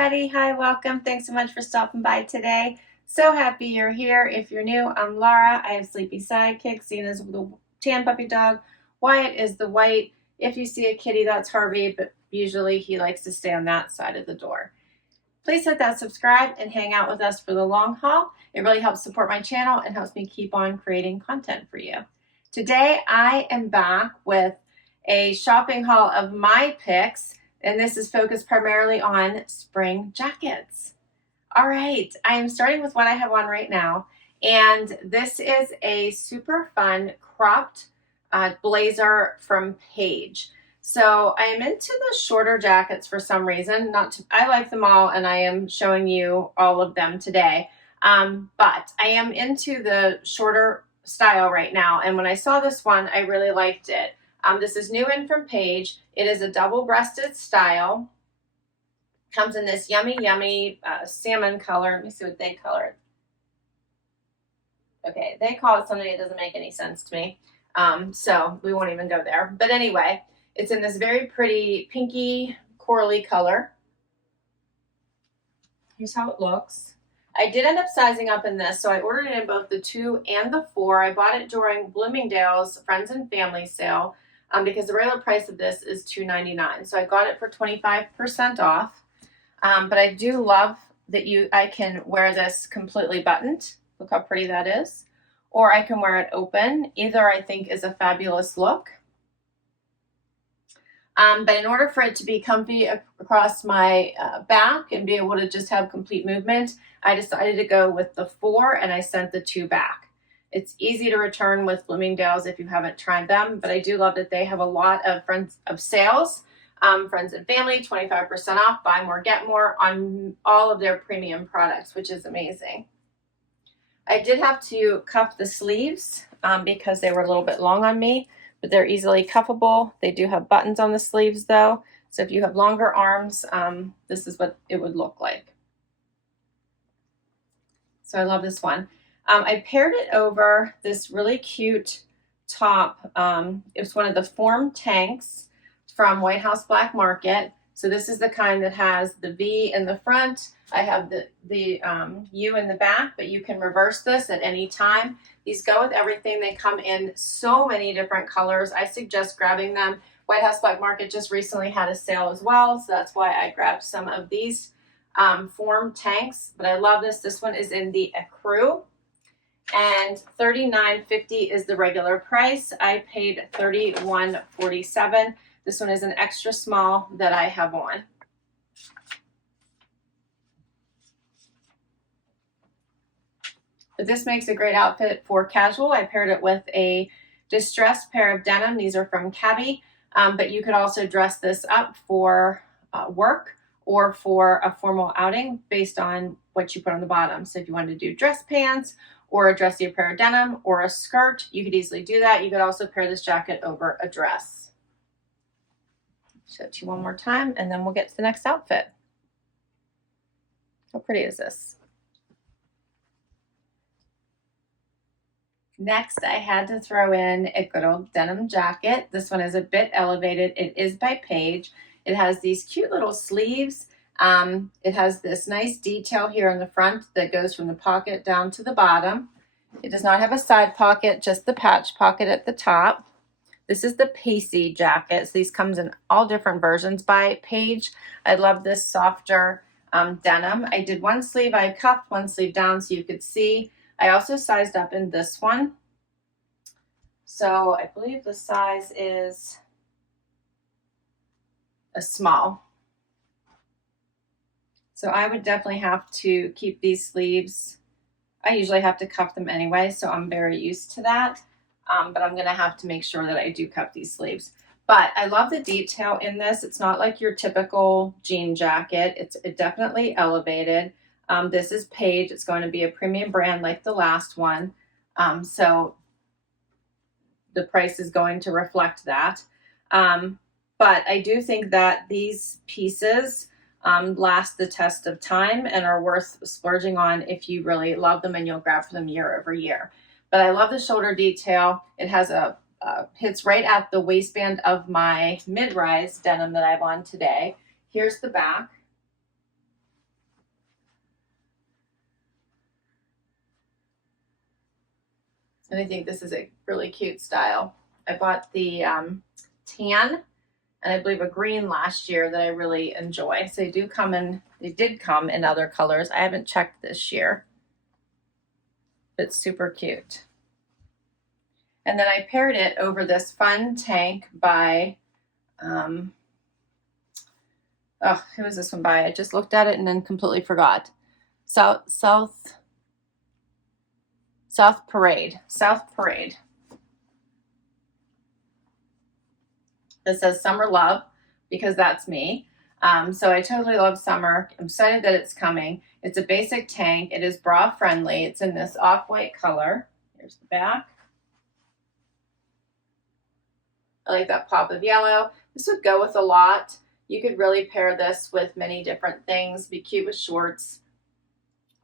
everybody. Hi, welcome. Thanks so much for stopping by today. So happy you're here. If you're new, I'm Laura. I have Sleepy Sidekick, seen as the tan puppy dog. Wyatt is the white. If you see a kitty, that's Harvey, but usually he likes to stay on that side of the door. Please hit that subscribe and hang out with us for the long haul. It really helps support my channel and helps me keep on creating content for you. Today, I am back with a shopping haul of my picks, and this is focused primarily on spring jackets. All right, I am starting with what I have on right now, and this is a super fun cropped blazer from Paige. So I am into the shorter jackets for some reason. I like them all, and I am showing you all of them today. But I am into the shorter style right now, and when I saw this one, I really liked it. This is new in from Paige. It is a double-breasted style. Comes in this yummy salmon color. Let me see what they color it. Okay, they call it something that doesn't make any sense to me. So we won't even go there. But anyway, it's in this very pretty pinky corally color. Here's how it looks. I did end up sizing up in this, so I ordered it in both the 2 and the 4. I bought it during Bloomingdale's Friends and Family sale because the regular price of this is $2.99. So I got it for 25% off. But I do love that I can wear this completely buttoned. Look how pretty that is. Or I can wear it open. Either I think is a fabulous look. But in order for it to be comfy across my back and be able to just have complete movement, I decided to go with the 4 and I sent the 2 back. It's easy to return with Bloomingdale's if you haven't tried them, but I do love that they have a lot of sales. Friends and Family, 25% off, buy more, get more on all of their premium products, which is amazing. I did have to cuff the sleeves because they were a little bit long on me, but they're easily cuffable. They do have buttons on the sleeves though, so if you have longer arms, this is what it would look like. So I love this one. I paired it over this really cute top. It was one of the Form tanks from White House Black Market. So this is the kind that has the V in the front. I have the U in the back, but you can reverse this at any time. These go with everything. They come in so many different colors. I suggest grabbing them. White House Black Market just recently had a sale as well, so that's why I grabbed some of these Form tanks. But I love this. This one is in the ecru, and $39.50 is the regular price. I paid $31.47. This one is an extra small that I have on. But this makes a great outfit for casual. I paired it with a distressed pair of denim. These are from CABI, but you could also dress this up for work or for a formal outing based on what you put on the bottom. So if you wanted to do dress pants or a dressier pair of denim or a skirt, you could easily do that. You could also pair this jacket over a dress. Show it to you one more time, and then we'll get to the next outfit. How pretty is this? Next, I had to throw in a good old denim jacket. This one is a bit elevated. It is by Paige. It has these cute little sleeves. It has this nice detail here in the front that goes from the pocket down to the bottom. It does not have a side pocket, just the patch pocket at the top. This is the Pacey jacket. So these comes in all different versions by Paige. I love this softer denim. I did one sleeve, I cuffed one sleeve down so you could see. I also sized up in this one. So I believe the size is a small. So I would definitely have to keep these sleeves. I usually have to cuff them anyway, so I'm very used to that. But I'm gonna have to make sure that I do cuff these sleeves. But I love the detail in this. It's not like your typical jean jacket. It's definitely elevated. This is Paige. It's going to be a premium brand like the last one. So the price is going to reflect that. But I do think that these pieces last the test of time and are worth splurging on if you really love them and you'll grab for them year over year. But I love the shoulder detail. It has hits right at the waistband of my mid-rise denim that I have on today. Here's the back. And I think this is a really cute style. I bought the tan and I believe a green last year that I really enjoy. So they did come in other colors. I haven't checked this year. It's super cute. And then I paired it over this fun tank by, who was this one by? I just looked at it and then completely forgot. South Parade. This says Summer Love because that's me. So I totally love summer. I'm excited that it's coming. It's a basic tank. It is bra friendly. It's in this off-white color. Here's the back. I like that pop of yellow. This would go with a lot. You could really pair this with many different things. Be cute with shorts.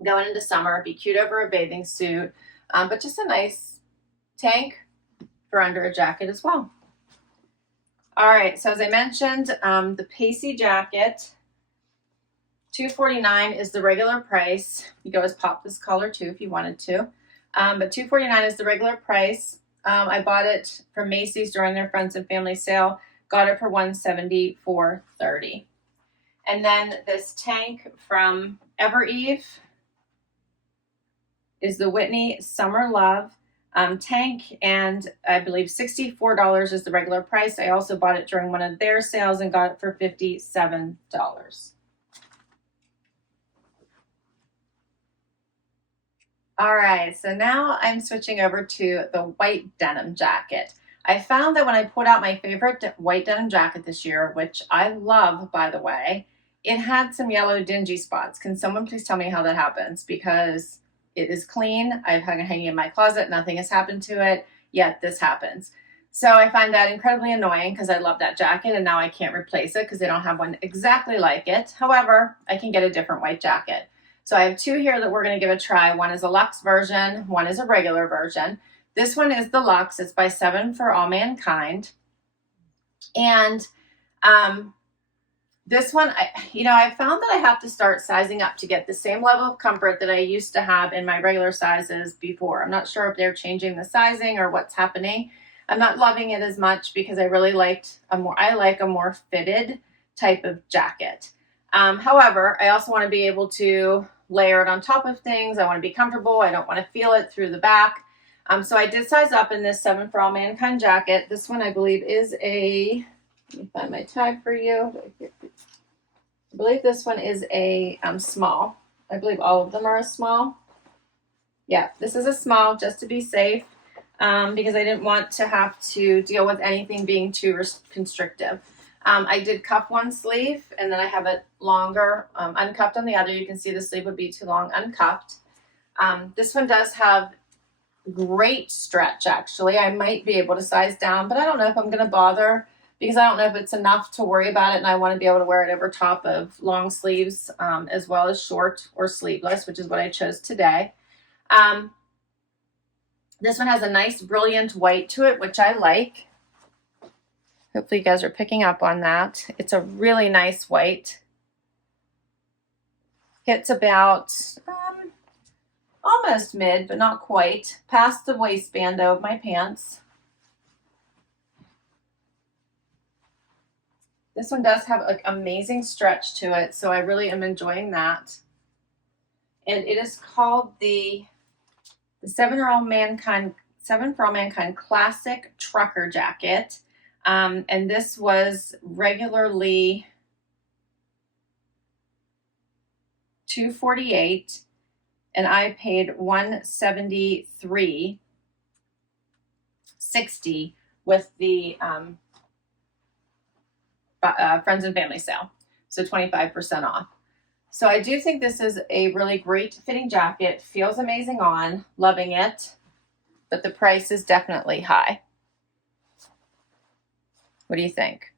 Going into summer, be cute over a bathing suit. But just a nice tank for under a jacket as well. All right, so as I mentioned, the Pacey jacket, $249 is the regular price. You could always pop this collar too if you wanted to. But $249 is the regular price. I bought it from Macy's during their Friends and Family sale. Got it for $170 for $30. And then this tank from Evereve is the Whitney Summer Love tank, and I believe $64 is the regular price. I also bought it during one of their sales and got it for $57. All right, so now I'm switching over to the white denim jacket. I found that when I put out my favorite white denim jacket this year, which I love, by the way, it had some yellow dingy spots. Can someone please tell me how that happens? Because it is clean. I've had it hanging in my closet. Nothing has happened to it, yet this happens. So I find that incredibly annoying because I love that jacket and now I can't replace it because they don't have one exactly like it. However, I can get a different white jacket. So I have two here that we're going to give a try. One is a luxe version. One is a regular version. This one is the luxe. It's by 7 for All Mankind. And this one, I found that I have to start sizing up to get the same level of comfort that I used to have in my regular sizes before. I'm not sure if they're changing the sizing or what's happening. I'm not loving it as much because I really like a more fitted type of jacket. However, I also want to be able to layer it on top of things. I want to be comfortable. I don't want to feel it through the back. So I did size up in this 7 for All Mankind jacket. This one I believe is a, let me find my tag for you. I believe this one is a small. I believe all of them are a small. Yeah, this is a small just to be safe because I didn't want to have to deal with anything being too constrictive. I did cuff one sleeve and then I have it longer uncuffed on the other. You can see the sleeve would be too long uncuffed. This one does have great stretch actually. I might be able to size down, but I don't know if I'm going to bother because I don't know if it's enough to worry about it, and I want to be able to wear it over top of long sleeves as well as short or sleeveless, which is what I chose today. This one has a nice brilliant white to it, which I like. Hopefully you guys are picking up on that. It's a really nice white. It's about almost mid, but not quite, past the waistband of my pants. This one does have an amazing stretch to it, so I really am enjoying that. And it is called the 7 for All Mankind Classic Trucker Jacket. And this was regularly $248, and I paid $173.60 with the Friends and Family sale, so 25% off. So I do think this is a really great fitting jacket. Feels amazing on, loving it, but the price is definitely high. What do you think?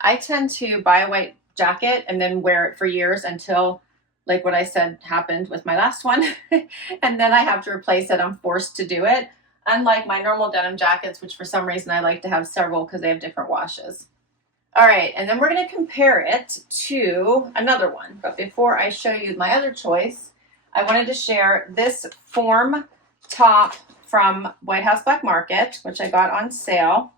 I tend to buy a white jacket and then wear it for years until, like what I said happened with my last one, and then I have to replace it. I'm forced to do it. Unlike my normal denim jackets, which for some reason I like to have several because they have different washes. All right, and then we're going to compare it to another one. But before I show you my other choice, I wanted to share this form top from White House Black Market, which I got on sale.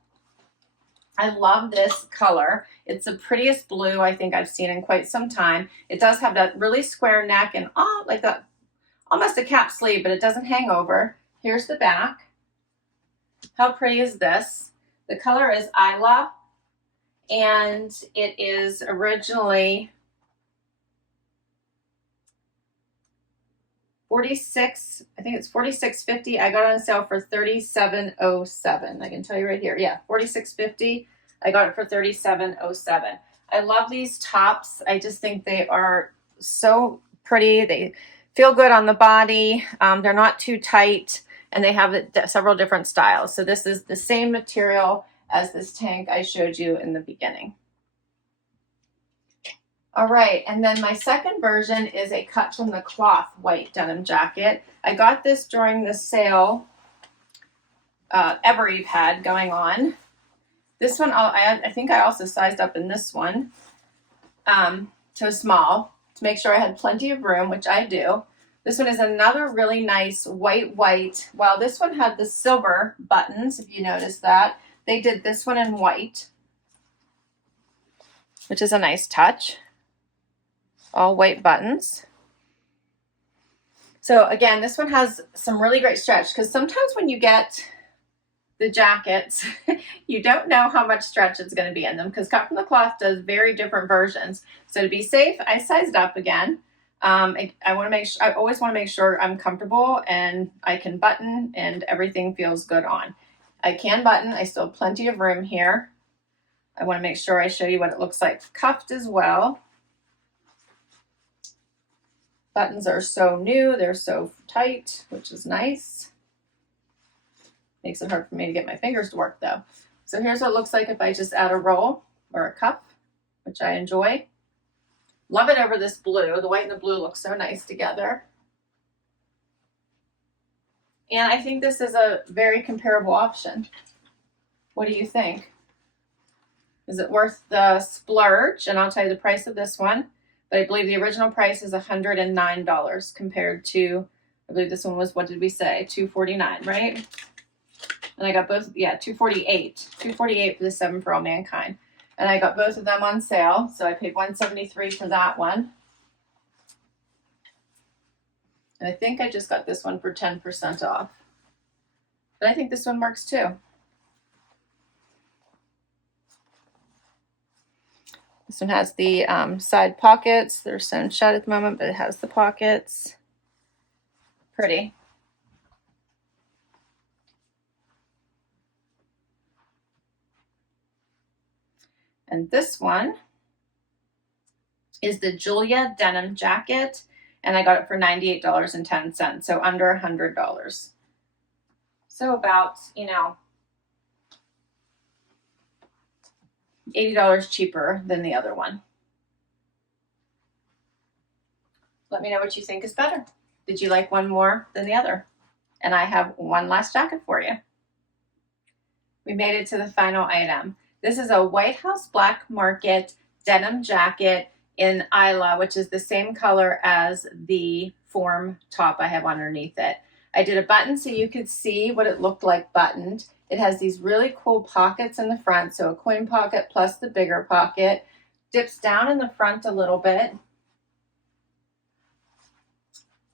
I love this color. It's the prettiest blue I think I've seen in quite some time. It does have that really square neck and like a almost a cap sleeve, but it doesn't hang over. Here's the back. How pretty is this? The color is Isla, and it is originally 46, I think it's $46.50. I got it on sale for $37.07. I can tell you right here. Yeah, $46.50. I got it for $37.07. I love these tops. I just think they are so pretty. They feel good on the body. They're not too tight, and they have several different styles. So this is the same material as this tank I showed you in the beginning. All right, and then my second version is a cut from the cloth white denim jacket. I got this during the sale Eve had going on. This one, I think I also sized up in this one to a small to make sure I had plenty of room, which I do. This one is another really nice white. While this one had the silver buttons, if you notice that, they did this one in white, which is a nice touch. All white buttons. So again, this one has some really great stretch, because sometimes when you get the jackets, you don't know how much stretch it's going to be in them, because Cut from the Cloth does very different versions. So to be safe, I sized up again. I want to make sure, I always want to make sure I'm comfortable and I can button and everything feels good on. I can button. I still have plenty of room here. I want to make sure I show you what it looks like cuffed as well. Buttons are so new, they're so tight, which is nice. Makes it hard for me to get my fingers to work though. So here's what it looks like if I just add a roll or a cuff, which I enjoy. Love it over this blue. The white and the blue look so nice together. And I think this is a very comparable option. What do you think? Is it worth the splurge? And I'll tell you the price of this one. But I believe the original price is $109 compared to, I believe this one was, what did we say? $249, right? And I got both, yeah, $248. $248 for the 7 for All Mankind. And I got both of them on sale. So I paid $173 for that one. And I think I just got this one for 10% off. But I think this one works too. This one has the side pockets. They're sewn shut at the moment, but it has the pockets. Pretty. And this one is the Julia denim jacket, and I got it for $98.10, so under $100. So about, you know, $80 cheaper than the other one. Let me know what you think is better. Did you like one more than the other? And I have one last jacket for you. We made it to the final item. This is a White House Black Market denim jacket in Isla, which is the same color as the form top I have underneath it. I did a button so you could see what it looked like buttoned. It has these really cool pockets in the front, so a queen pocket plus the bigger pocket. Dips down in the front a little bit.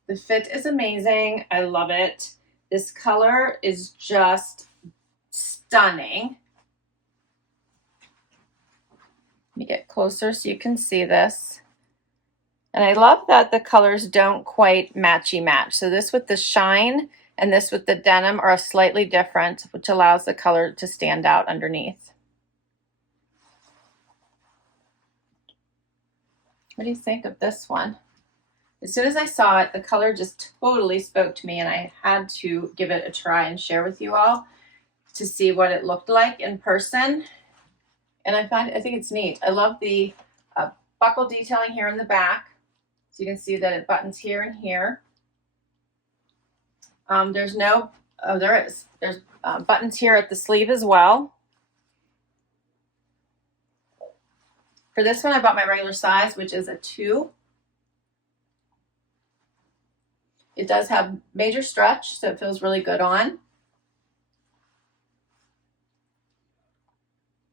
The fit is amazing. I love it. This color is just stunning. Let me get closer so you can see this. And I love that the colors don't quite matchy match. So this with the shine and this with the denim are slightly different, which allows the color to stand out underneath. What do you think of this one? As soon as I saw it, the color just totally spoke to me, and I had to give it a try and share with you all to see what it looked like in person. And I think it's neat. I love the buckle detailing here in the back. So you can see that it buttons here and here. There's no, oh, there is. There's buttons here at the sleeve as well. For this one, I bought my regular size, which is a 2. It does have major stretch, so it feels really good on.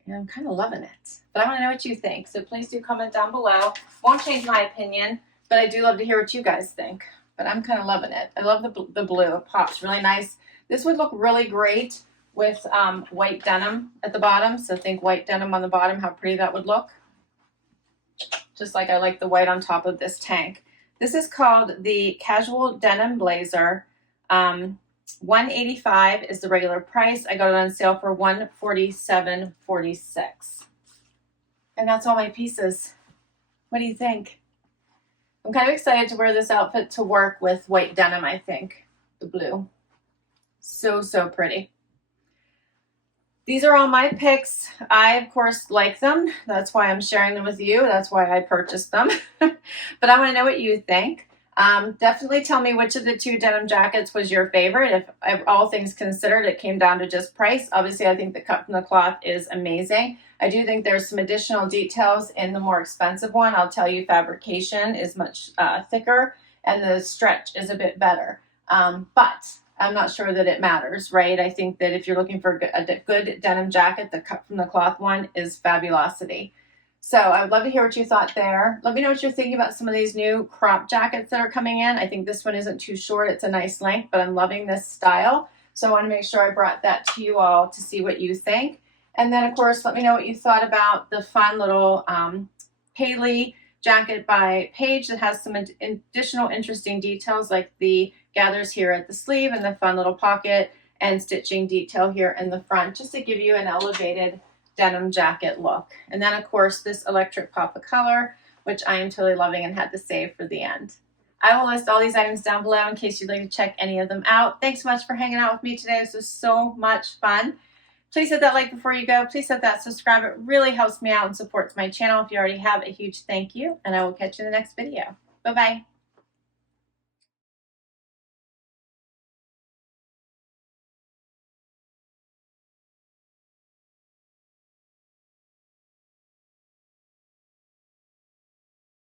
And I'm kind of loving it. But I want to know what you think, so please do comment down below. Won't change my opinion, but I do love to hear what you guys think. But I'm kind of loving it. I love the blue. It pops really nice. This would look really great with white denim at the bottom. So think white denim on the bottom, how pretty that would look. Just like I like the white on top of this tank. This is called the Casual Denim Blazer. $185 is the regular price. I got it on sale for $147.46. And that's all my pieces. What do you think? I'm kind of excited to wear this outfit to work with white denim, I think. The blue. So, so pretty. These are all my picks. I, of course, like them. That's why I'm sharing them with you. That's why I purchased them. But I want to know what you think. Definitely tell me which of the two denim jackets was your favorite. If all things considered, it came down to just price. Obviously, I think the cut from the cloth is amazing. I do think there's some additional details in the more expensive one. I'll tell you, fabrication is much thicker and the stretch is a bit better. But I'm not sure that it matters, right? I think that if you're looking for a good denim jacket, the cut from the cloth one is fabulosity. So I would love to hear what you thought there. Let me know what you're thinking about some of these new crop jackets that are coming in. I think this one isn't too short. It's a nice length, but I'm loving this style. So I want to make sure I brought that to you all to see what you think. And then, of course, let me know what you thought about the fun little Haley jacket by Paige that has some additional interesting details like the gathers here at the sleeve and the fun little pocket and stitching detail here in the front, just to give you an elevated denim jacket look. And then, of course, this electric pop of color, which I am totally loving and had to save for the end. I will list all these items down below in case you'd like to check any of them out. Thanks so much for hanging out with me today. This was so much fun. Please hit that like before you go. Please hit that subscribe. It really helps me out and supports my channel. If you already have, a huge thank you, and I will catch you in the next video. Bye-bye.